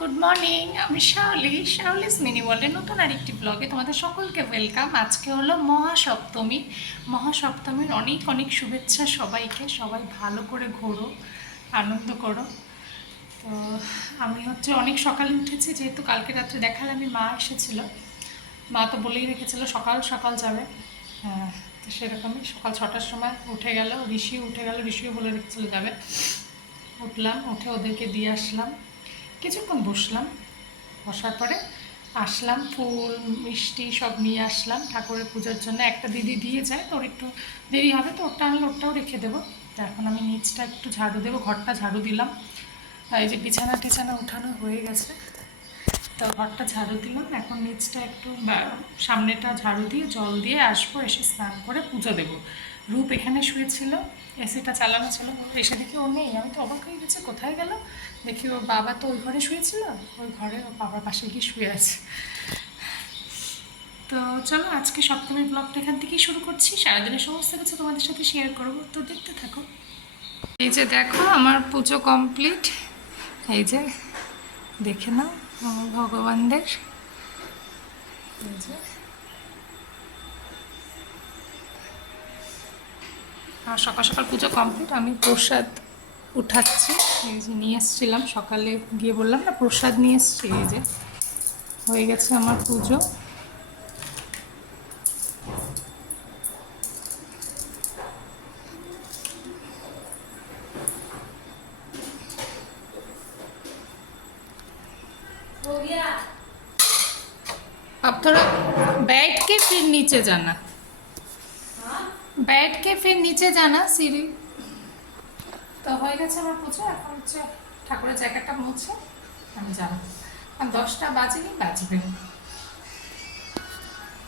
Good morning, আমি শাওলিস mini ওয়ার্ল্ডের নতুন আরেকটি ব্লগে তোমাদের সকলকে ওয়েলকাম। আজকে হলো মহাসপ্তমী। মহাসপ্তমীর অনেক অনেক শুভেচ্ছা সবাইকে। সবাই ভালো করে ঘোরো, আনন্দ করো। তো আমি অনেক সকালে উঠেছি, যেহেতু কালকে রাত্রে দেখালামই মা এসেছিলো। মা তো বলেই রেখেছিল সকাল সকাল যাবে। তো সেরকমই সকাল 6টার সময় উঠে গেল, ঋষিও বলে রেখেছিল যাবে। উঠলাম, উঠে ওদেরকে দিয়ে আসলাম, কিছুক্ষণ বসার পরে আসলাম, ফুল মিষ্টি সব নিয়ে আসলাম ঠাকুরের পুজোর জন্য। একটা দিদি দিয়ে যায়, তো ওর একটু দেরি হবে, তো ওরটাও রেখে দেবো। তো এখন আমি নিচটা একটু ঝাড়ু দেবো, ঘরটা ঝাড়ু দিলাম। এই যে বিছানা টিছানা উঠানো হয়ে গেছে, তো ঘরটা ঝাড়ু দিলাম। এখন নিচটা একটু সামনেটা ঝাড়ু দিয়ে জল দিয়ে আসবো, এসে স্নান করে পুজো দেবো। রূপ এখানে শুয়েছিল, এসিটা চালানো ছিল, এসে দেখি ও নেই। আমি তো অবাক হয়ে গেছি, কোথায় গেল। দেখি ওর বাবা তো ওই ঘরে শুয়েছিল, ওই ঘরে ওর বাবার পাশে গিয়ে শুয়ে আছে। তো চলো আজকে সপ্তমীর ব্লগটা এখান থেকেই শুরু করছি। সারাদিনের সমস্ত কিছু তোমাদের সাথে শেয়ার করবো, তো দেখতে থাকো। এই যে দেখো আমার পুজো কমপ্লিট। এই যে দেখে নাও আমার ভগবানদের। এই যে আর সকাল সকাল পুজো কমপ্লিট। আমি প্রসাদ উঠাচ্ছি। এই যে নিয়ে এসেছিলাম সকালে গিয়ে, বললাম না প্রসাদ নিয়ে এসেছি। এই যে হয়ে গেছে আমার পুজো। अब थोड़ा बैठ के फिर नीचे जाना, बैठ के फिर नीचे जाना सीढ़ी। তো হয়ে গেছে আমার পুজো। এখন ঠাকুরের জায়গাটা মুছে আমি যাবো। 10টা বাজেনি, বাজবে।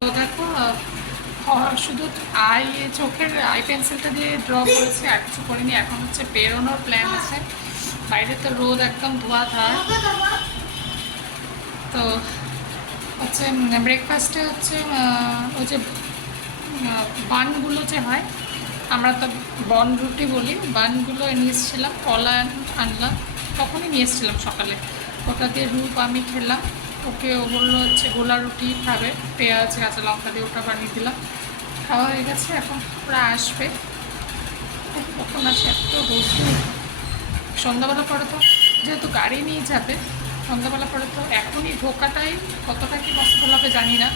তো দেখো শুধু চোখের আই পেন্সিলটা দিয়ে ড্র করেছি, আর কিছু করিনি। এখন বেরোনোর প্ল্যান আছে। বাইরে তো রোদ একদম ধোঁয়াধার। তো ব্রেকফাস্টে ওই যে বানগুলো যে হয়, আমরা তো বন রুটি বলি, বানগুলো নিয়ে এসেছিলাম। কলা আনলাম, তখনই নিয়ে এসেছিলাম সকালে। ওটা দিয়ে রূপ আমি খেলাম। ও বললো গোলা রুটি খাবে, পেঁয়াজ কাঁচা লঙ্কা দিয়ে, ওটা বানিয়ে দিলাম। খাওয়া হয়ে গেছে, এখন ওরা আসবে। কখন আসে, এত বসু। সন্ধ্যাবেলা পরে তো যেহেতু গাড়ি নিয়ে যাবে, সন্ধ্যাবেলা পরে তো এখনই ঢোকাটাই কতটা কি পসিবল হবে জানি না।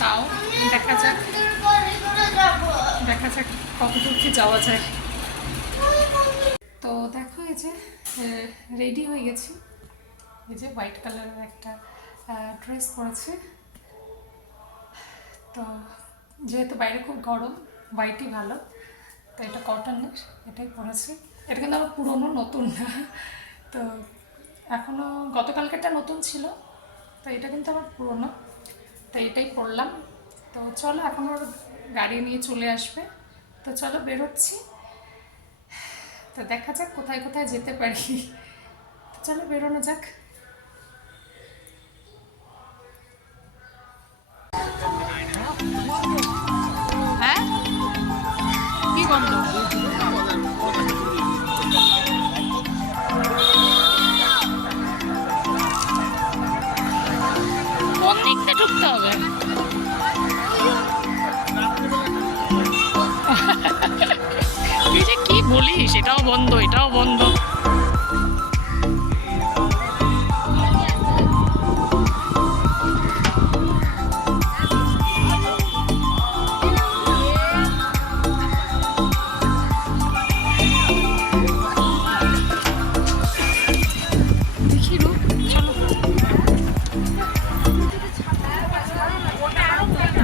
তাও দেখা যাক কতদূর কি যাওয়া যায়। তো দেখো এই যে রেডি হয়ে গেছি। এই যে হোয়াইট কালারের একটা ড্রেস পরেছে। তো যেহেতু বাইরে খুব গরম, হোয়াইটই ভালো, তো এটা কটনের, এটাই পরেছি। এটা কিন্তু আমার পুরোনো, নতুন না। তো এখনও গতকালকেটা নতুন ছিল, তো এটা কিন্তু আমার পুরোনো, তো এটাই পরলাম। তো চলো, এখন ওর গাড়ি নিয়ে চলে আসবে, তো চলো বেরোচ্ছি। তো দেখা যাক কোথায় কোথায় যেতে পারি। চলো বেরোনো যাক। হ্যাঁ, কি বন্ধ? কোন দিক থেকে ঢুকতে হবে? এই যে কি বলিস, এটাও বন্ধ, এটাও বন্ধ। দেখি রূপ, চলো।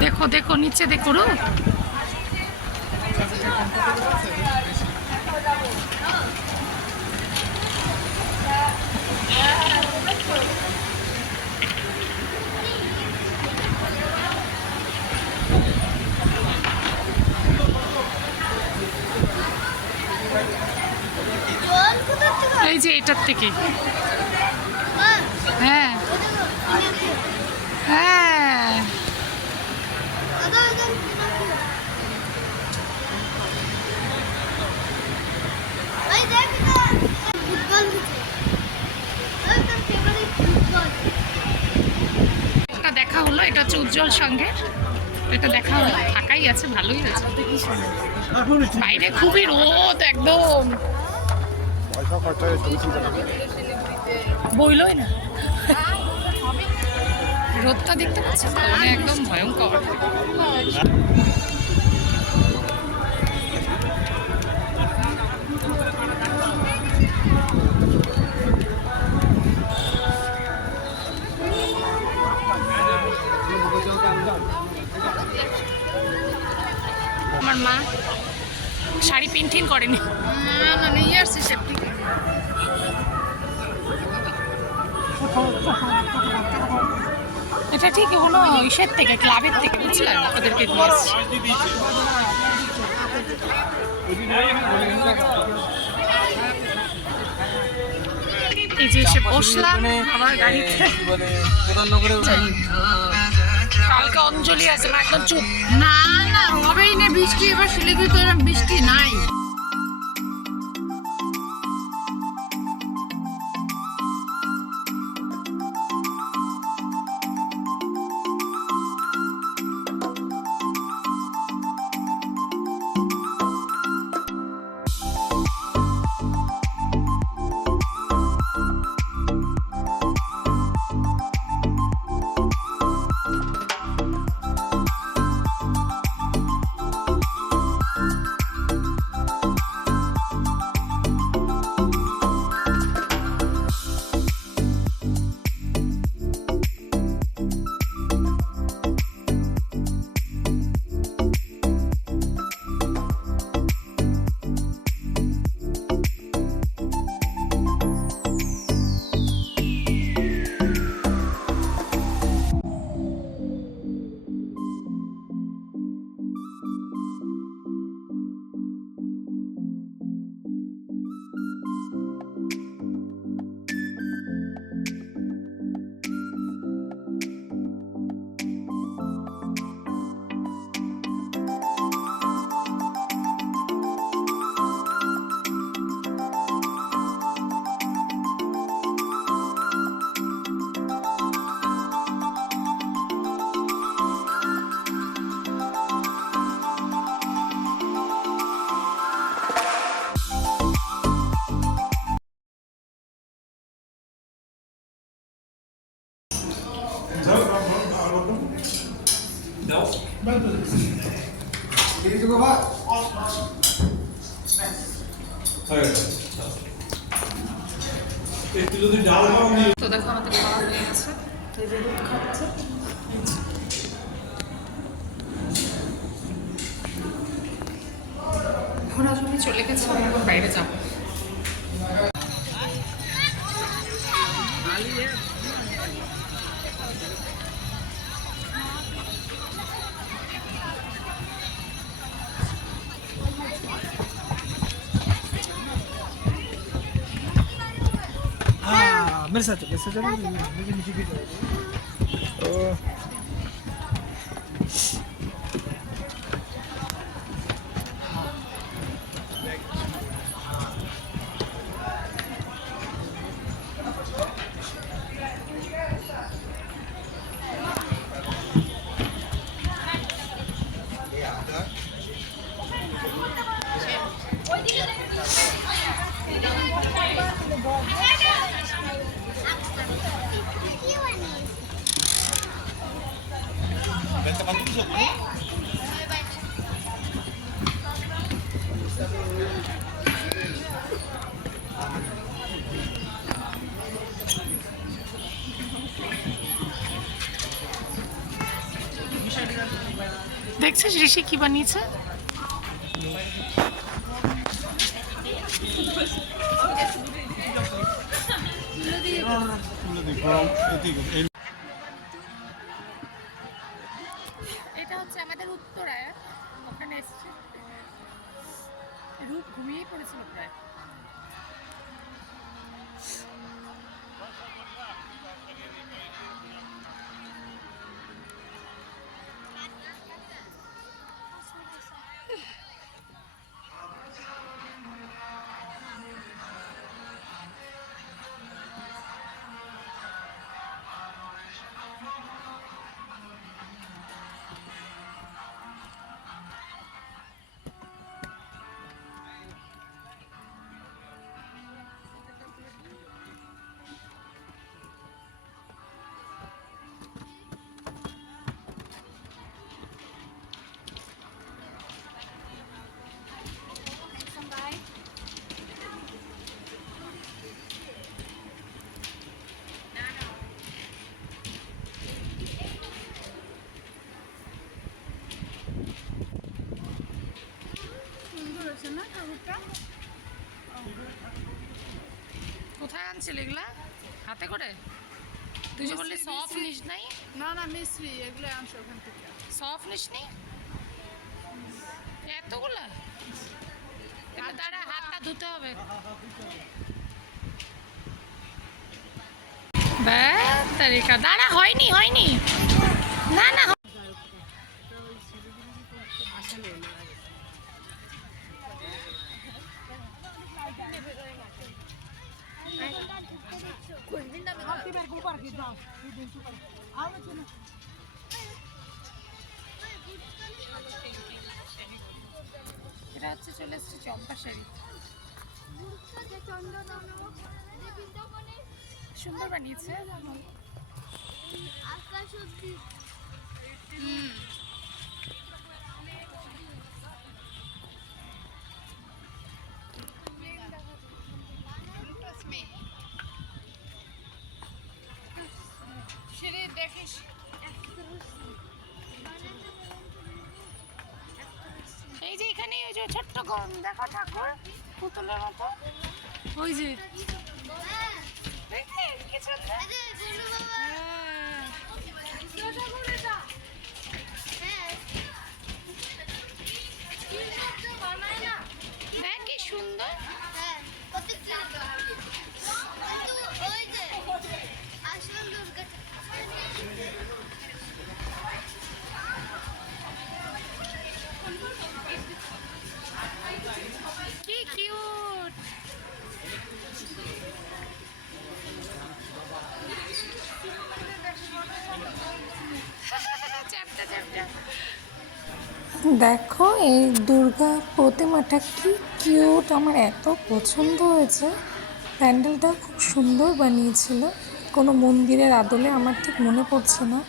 দেখো দেখো নিচে দেখো রূপ। এই যে এটার থেকে। হ্যাঁ হ্যাঁ, ফুটবল উজ্জ্বল সঙ্গে এটা দেখা হলো, ফাঁকাই আছে, ভালোই আছে। বাইরে খুবই রোদ একদম, বইলই না। রোদটা দেখতে পাচ্ছি তো, মানে একদম ভয়ঙ্কর। আমার মা শাড়ি পিনঠিন করেনি, না নিয়ে আসছে সেফটি। এটা ঠিক কোনো ইসের থেকে, ক্লাবের থেকে, বুঝলাম, ওদেরকে নিয়ে আসছি। এই যে এসে বসলাম আমার গাড়িতে। কালকে অঞ্জলি আছে, মা একদম চুপ। না না হবেই না বৃষ্টি, এবার শিলিগুড়িতে এরকম বৃষ্টি নাই। তো দেখো আমাদের খাওয়া হয়ে গেছে, তো এই যে দুধ খাচ্ছে। ঘোরাঘুরি চলে গেছে, আমি এখন বাইরে যাবো। मेरे साथ चलो मुझे नीचे की দেখছিস ঋষি কি বানিয়েছে? এটা হচ্ছে আমাদের উত্তরায়, ওখানে এসছে, রূপ ঘুমিয়েই পড়েছিল প্রায়। কোথায় আনছিল এগুলা হাতে করে? তুই যে বললি সফট নিস নাই, না না মিশ্রি এগুলো আনছো ওখান থেকে। সফট নিস নি এতগুলা? এবার দাঁড়া, হাতটা ধুতে হবে। ব্যাস তারিকা, দাঁড়া, হয়নি হয়নি, না না এটা হচ্ছে চলে এসছে চম্পা শাড়ি, সুন্দর বানিয়েছে। দেখিস এই যে এখানে ওই যে ছোট্ট দেখো ঠাকুর পুতুলের মতো, ওই যে দেখলে কি সুন্দর। দেখ কি সুন্দর। কি কিউট। চ্যাপটা চ্যাপটা। দেখো এই দুর্গা প্রতিমাটা কি কিউট, আমার এত পছন্দ হয়েছে। প্যান্ডেলটা খুব সুন্দর বানিয়েছিল, কোনো মন্দিরের আদলে আমার ঠিক মনে পড়ছে না,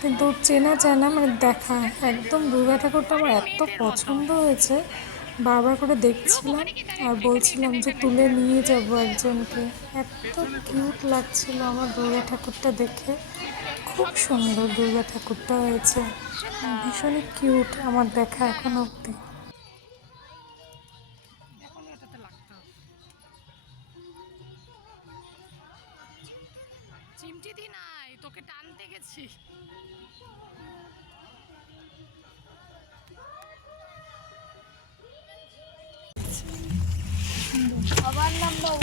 কিন্তু চেনা চেনা মানে দেখা একদম। দুর্গা ঠাকুরটা আমার এত পছন্দ হয়েছে, বারবার করে দেখছিলাম আর বলছিলাম যে তুলে নিয়ে যাব একজনকে। এত কিউট লাগছিল আমার দুর্গা ঠাকুরটা দেখে, খুব সুন্দর দুর্গা ঠাকুরটা হয়েছে, ভীষণই কিউট আমার দেখা এখন অবধি। চিমটি দি নাই, তোকে টানতে গেছি। আবার নাম্বার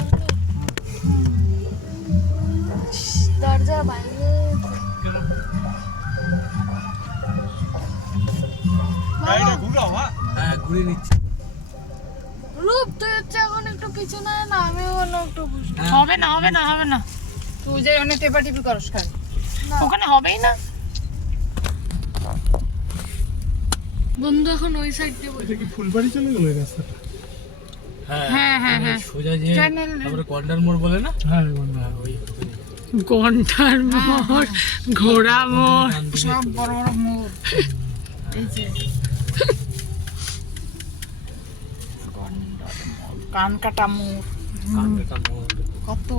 দরজা বাইরে হ্যাঁ ঘুরে নিচ্ছি। রূপ তুই হচ্ছে এখন একটু পিছনে আয় না, আমি হলো একটু বুঝতে হবে না হবে না হবে না, তুই যে অনেক টেপা টিপি করস খাই ওখানে হবেই না। বন্ধু এখন ওই সাইড দিয়ে এটা কি ফুলবাড়ি চলে গেল এই রাস্তাটা? হ্যাঁ হ্যাঁ হ্যাঁ, সোজা যে তারপরে কর্নার মোড় বলে না, হ্যাঁ ওই ঘন্টার মোড়, ঘোড়া মোড়, সব বড় বড় মোড় এই যে কান কাটা মোড়, কানকাটা মোড়, কত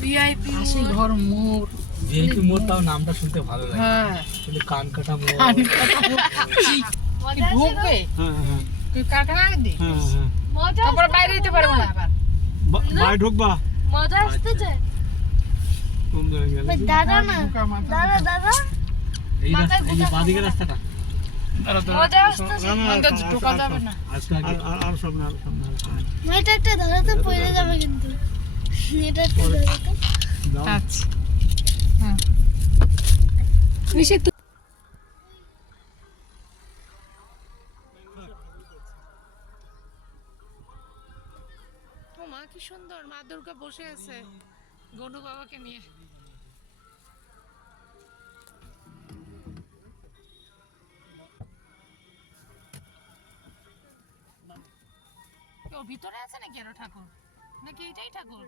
ভিআইপি হাসি ঘর মোড়, ভিআইপি মোড়, তাও নামটা শুনতে ভালো লাগে। হ্যাঁ কিন্তু কানকাটা মোড় কি ঢুকবে হ্যাঁ হ্যাঁ তুই কারখানা দি হ্যাঁ হ্যাঁ তারপর বাইরে যেতে পারবো না আবার বাইরে ঢুকবা মজা আসতেছে কোন জায়গায় গেলে দাদা না দাদা দাদা এই রাস্তা, এই যে বাঁদিকে রাস্তাটা মজা আসতেছে অন্তত ঢোকা যাবে না আজকে আগে আর সব না আর সব না এটা একটা দাদাতে পড়ে যাবে কিন্তু এটা একটা দাদাতে আচ্ছা হ্যাঁ নিষেধ। ও মা কি সুন্দর, মা দুর্গা বসে আছে গনু বাবাকে নিয়ে। ওর ভিতরে আছে নাকি আরো ঠাকুর, নাকি এটাই ঠাকুর?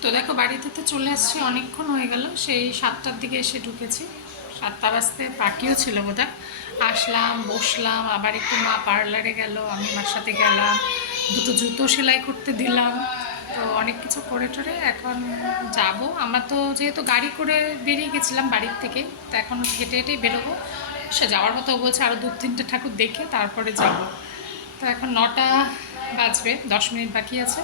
তো দেখো বাড়িতে তো চলে আসছি, অনেকক্ষণ হয়ে গেল, সেই 7টার দিকে এসে ঢুকেছি, 7টা বাজতে বাকিও ছিল বোধহয়। আসলাম, বসলাম, আবার একটু মা পার্লারে গেল, আমি মার সাথে গেলাম, দুটো জুতো সেলাই করতে দিলাম। তো অনেক কিছু করে টরে এখন যাব। আমরা তো যেহেতু গাড়ি করে বেরিয়ে গেছিলাম বাড়ির থেকে, তো এখন হেঁটে হেঁটেই বেরোবো। সে যাওয়ার কথা বলছে আরও 2-3টে ঠাকুর দেখে তারপরে যাব। তো এখন 9টা বাজবে, 10 মিনিট বাকি আছে।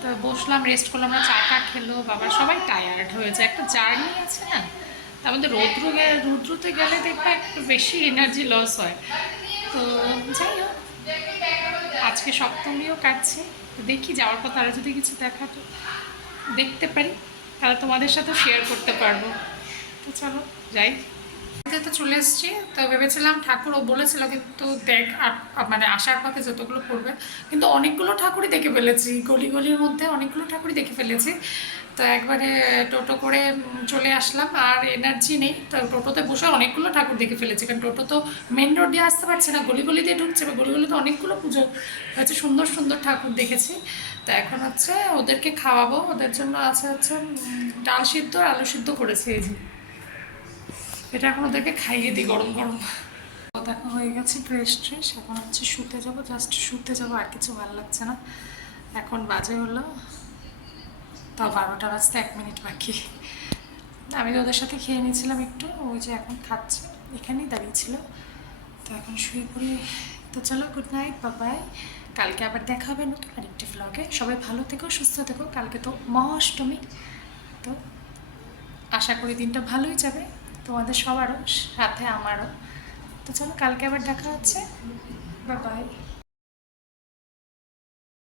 তো বসলাম, রেস্ট করলাম, আমরা চা খেলো, বাবা সবাই টায়ার্ড হয়েছে, একটা জার্নি আছে না, তার মধ্যে রৌদ্রতে গেলে দেখবে একটু বেশি এনার্জি লস হয়। তো যাই হোক, আজকে সপ্তমীও কাটছে, তো দেখি যাওয়ার পর তারা যদি কিছু দেখতে পারি তাহলে তোমাদের সাথে শেয়ার করতে পারবো। তো চলো যাই। তো চলে এসেছি, তো ভেবেছিলাম ঠাকুর ও বলেছিল কিন্তু মানে আসার পথে যতগুলো পড়বে, কিন্তু অনেকগুলো ঠাকুরই দেখে ফেলেছি, গলির মধ্যে অনেকগুলো ঠাকুরই দেখে ফেলেছি। তো একবারে টোটো করে চলে আসলাম, আর এনার্জি নেই, তো টোটোতে বসে অনেকগুলো ঠাকুর দেখে ফেলেছি, কারণ টোটো তো মেন রোড দিয়ে আসতে পারছে না, গলি দিয়ে ঢুকছে, বা গলিতে অনেকগুলো পুজো হচ্ছে, সুন্দর সুন্দর ঠাকুর দেখেছি। তো এখন হচ্ছে ওদেরকে খাওয়াবো, ওদের জন্য হচ্ছে ডাল সিদ্ধ আর আলু সিদ্ধ করেছি, এই যে এটা এখন ওদেরকে খাইয়ে দিই গরম গরম। দেখো হয়ে গেছে ফ্রেশ এখন হচ্ছে শুতে যাবো, জাস্ট শুতে যাবো, আর কিছু ভালো লাগছে না। এখন বাজে হলো তাও 12টা বাজতে 1 মিনিট বাকি। আমি তো ওদের সাথে খেয়ে নিয়েছিলাম একটু, ওই যে এখন খাচ্ছে, এখানেই দাঁড়িয়েছিল। তো এখন শুয়ে পড়ি। তো চলো, গুড নাইট, বাবাই। কালকে আবার দেখা হবে নতুন আরেকটি ভ্লগে। সবাই ভালো থেকো, সুস্থ থেকো। কালকে তো মহাষ্টমী, তো আশা করি দিনটা ভালোই যাবে তোমাদের সবারও, সাথে আমারও। তো চলো, কালকে আবার দেখা হচ্ছে, বাই বাই।